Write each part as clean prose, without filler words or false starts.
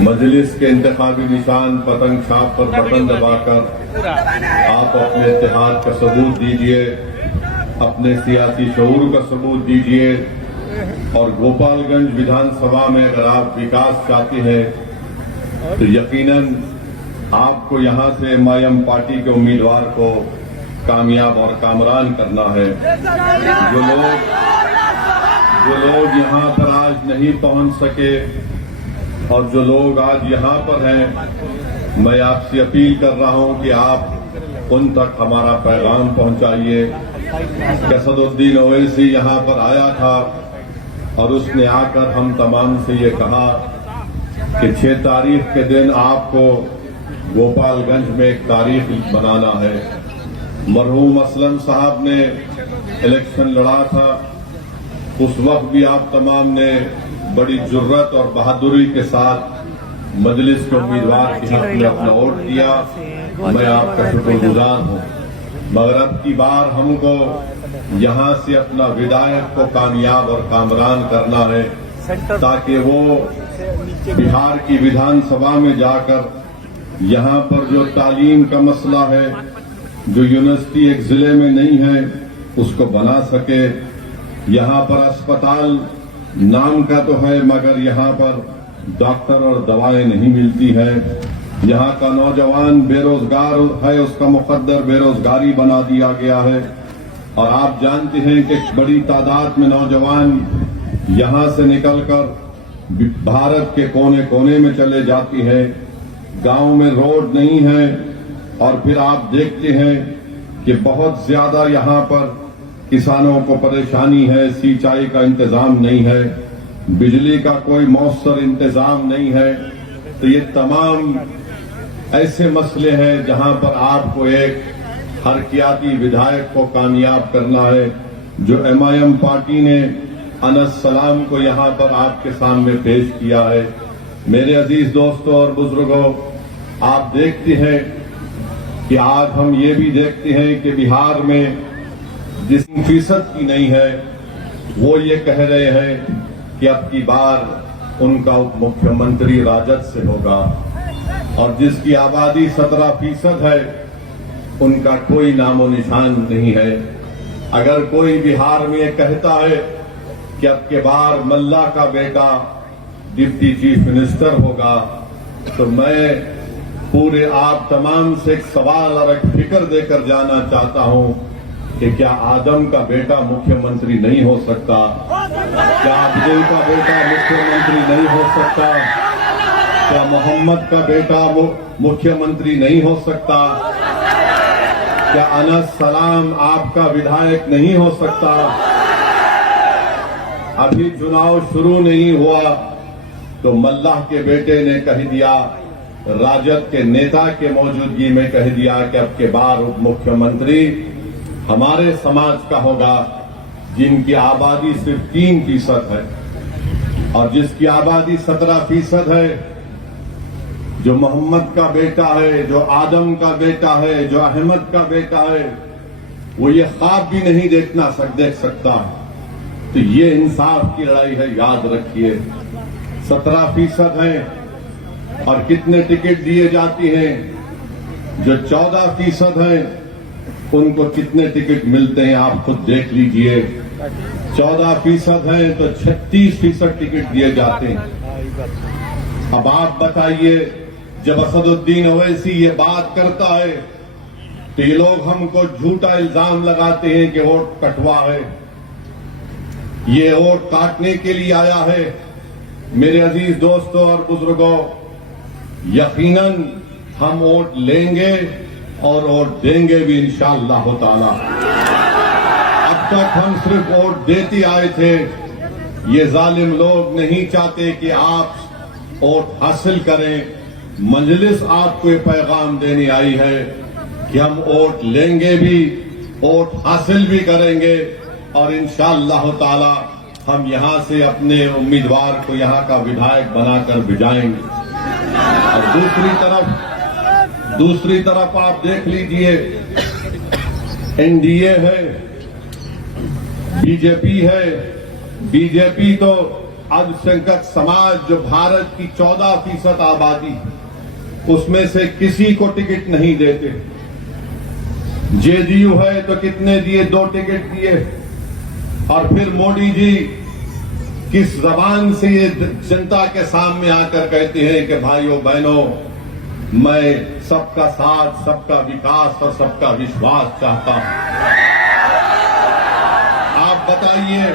मजलिस के इंतखाबी निशान पतंग छाप पर बटन दबाकर आप अपने इत्तेहाद का सबूत दीजिए, अपने सियासी शऊर का सबूत दीजिए और गोपालगंज विधानसभा में अगर आप विकास चाहते हैं तो यकीनन आपको यहां से एमआईएम पार्टी के उम्मीदवार को कामयाब और कामरान करना है। जो लोग यहां पर आज नहीं पहुंच सके और जो लोग आज यहां पर हैं, मैं आपसे अपील कर रहा हूं कि आप उन तक हमारा पैगाम पहुंचाइए। असदुद्दीन ओवैसी यहां पर आया था और उसने आकर हम तमाम से ये कहा कि 6 तारीख के दिन आपको गोपालगंज में एक तारीख बनाना है। मरहूम असलम साहब ने इलेक्शन लड़ा था, उस वक्त भी आप तमाम ने बड़ी जुर्रत और बहादुरी के साथ मजलिस के उम्मीदवार के हक में अपना वोट दिया। मैं आपका शुक्रगुजार हूं, मगर अब की बार हमको यहां से अपना विधायक को कामयाब और कामरान करना है ताकि वो बिहार की विधानसभा में जाकर यहां पर जो तालीम का मसला है, जो यूनिवर्सिटी एक जिले में नहीं है, उसको बना सके। यहां पर अस्पताल नाम का तो है मगर यहां पर डॉक्टर और दवाएं नहीं मिलती है। यहां का नौजवान बेरोजगार है, उसका मुकद्दर बेरोजगारी बना दिया गया है और आप जानते हैं कि बड़ी तादाद में नौजवान यहां से निकलकर भारत के कोने कोने में चले जाती हैं। गांव में रोड नहीं है और फिर आप देखते हैं कि बहुत ज्यादा यहां पर किसानों को परेशानी है, सिंचाई का इंतजाम नहीं है, बिजली का कोई मौसर इंतजाम नहीं है। तो ये तमाम ऐसे मसले हैं जहां पर आपको एक हरकियाती विधायक को कामयाब करना है। जो एमआईएम पार्टी ने अनस सलाम को यहां पर आपके सामने पेश किया है। मेरे अजीज दोस्तों और बुजुर्गों, आप देखते हैं कि आज हम ये भी देखते हैं कि बिहार में जिस फीसद की नहीं है, वो ये कह रहे हैं कि अब की बार उनका उप मुख्यमंत्री राजद से होगा और जिसकी आबादी 17% है, उनका कोई नामो निशान नहीं है। अगर कोई बिहार में ये कहता है कि अब के बार मल्ला का बेटा डिप्टी चीफ मिनिस्टर होगा, तो मैं पूरे आप तमाम से एक सवाल और एक फिक्र देकर जाना चाहता हूं कि क्या आदम का बेटा मुख्यमंत्री नहीं हो सकता? क्या अब्दुल का बेटा मुख्यमंत्री नहीं हो सकता? क्या मोहम्मद का बेटा वो मुख्यमंत्री नहीं हो सकता? क्या अनस सलाम आपका विधायक नहीं हो सकता? अभी चुनाव शुरू नहीं हुआ तो मल्लाह के बेटे ने कह दिया, राजद के नेता के मौजूदगी में कह दिया कि अब के बार उप मुख्यमंत्री हमारे समाज का होगा, जिनकी आबादी सिर्फ 3% है और जिसकी आबादी 17% है। जो मोहम्मद का बेटा है, जो आदम का बेटा है, जो अहमद का बेटा है, वो ये ख्वाब भी नहीं देख सकता। तो ये इंसाफ की लड़ाई है, याद रखिए। 17% है और कितने टिकट दिए जाते हैं? जो 14% हैं उनको कितने टिकट मिलते हैं आप खुद देख लीजिए। 14% हैं तो 36% टिकट दिए जाते हैं। अब आप बताइए, जब असदुद्दीन ओवैसी ये बात करता है तो ये लोग हमको झूठा इल्जाम लगाते हैं कि वोट कटवा है, ये वोट काटने के लिए आया है। मेरे अजीज दोस्तों और बुजुर्गों, यकीनन हम वोट लेंगे और वोट देंगे भी इंशाअल्लाह ताला। अब तक हम सिर्फ वोट देते आए थे। ये जालिम लोग नहीं चाहते कि आप वोट हासिल करें। मजलिस आपको ये पैगाम देने आई है कि हम वोट लेंगे भी, वोट हासिल भी करेंगे और इंशाअल्लाह ताला हम यहां से अपने उम्मीदवार को यहां का विधायक बनाकर भिजाएंगे। और दूसरी तरफ आप देख लीजिए, एनडीए है, बीजेपी है। बीजेपी तो अल्पसंख्यक समाज जो भारत की 14% आबादी, उसमें से किसी को टिकट नहीं देते। जेडीयू है तो कितने दिए? 2 टिकट दिए। और फिर मोदी जी किस जबान से ये जनता के सामने आकर कहते हैं कि भाइयों बहनों, मैं सबका साथ, सबका विकास और सबका विश्वास चाहता हूं। आप बताइए,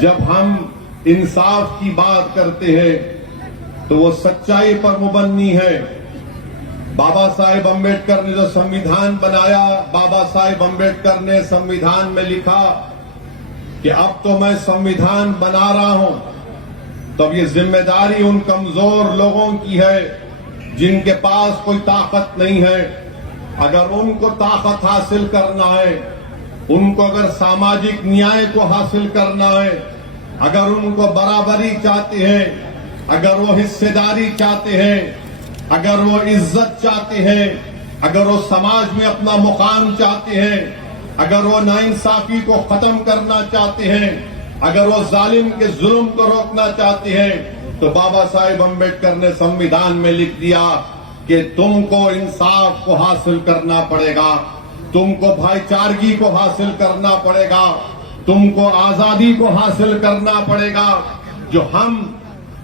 जब हम इंसाफ की बात करते हैं तो वो सच्चाई पर मुबन्नी है। बाबा साहेब अम्बेडकर ने जो संविधान बनाया, बाबा साहेब अम्बेडकर ने संविधान में लिखा कि अब तो मैं संविधान बना रहा हूं, तब ये जिम्मेदारी उन कमजोर लोगों की है जिनके पास कोई ताकत नहीं है। अगर उनको ताकत हासिल करना है, उनको अगर सामाजिक न्याय को हासिल करना है, अगर उनको बराबरी चाहते हैं, अगर वो हिस्सेदारी चाहते हैं, अगर वो इज्जत चाहते हैं, अगर वो समाज में अपना मुकाम चाहते हैं, अगर वो नाइंसाफी को खत्म करना चाहते हैं, अगर वो जालिम के जुल्म को रोकना चाहते हैं, तो बाबा साहेब अम्बेडकर ने संविधान में लिख दिया कि तुमको इंसाफ को हासिल करना पड़ेगा, तुमको भाईचारगी को हासिल करना पड़ेगा, तुमको आजादी को हासिल करना पड़ेगा। जो हम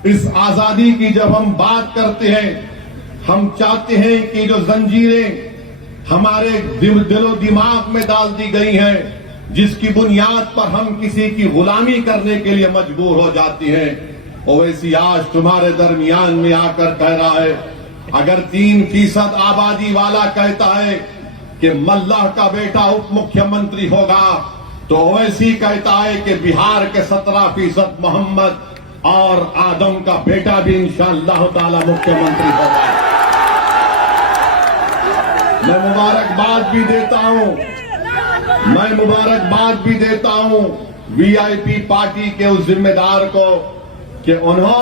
इस आजादी की जब हम बात करते हैं, हम चाहते हैं कि जो जंजीरें हमारे दिलो दिमाग में डाल दी गई हैं, जिसकी बुनियाद पर हम किसी की गुलामी करने के लिए मजबूर हो जाते हैं, ओवैसी आज तुम्हारे दरमियान में आकर कह रहा है, अगर 3% आबादी वाला कहता है कि मल्लाह का बेटा उप मुख्यमंत्री होगा, तो ओवैसी कहता है कि बिहार के 17% मोहम्मद और आदम का बेटा भी इंशाअल्लाह ताला मुख्यमंत्री होगा। मैं मुबारकबाद भी देता हूं वीआईपी पार्टी के उस जिम्मेदार को कि उन्होंने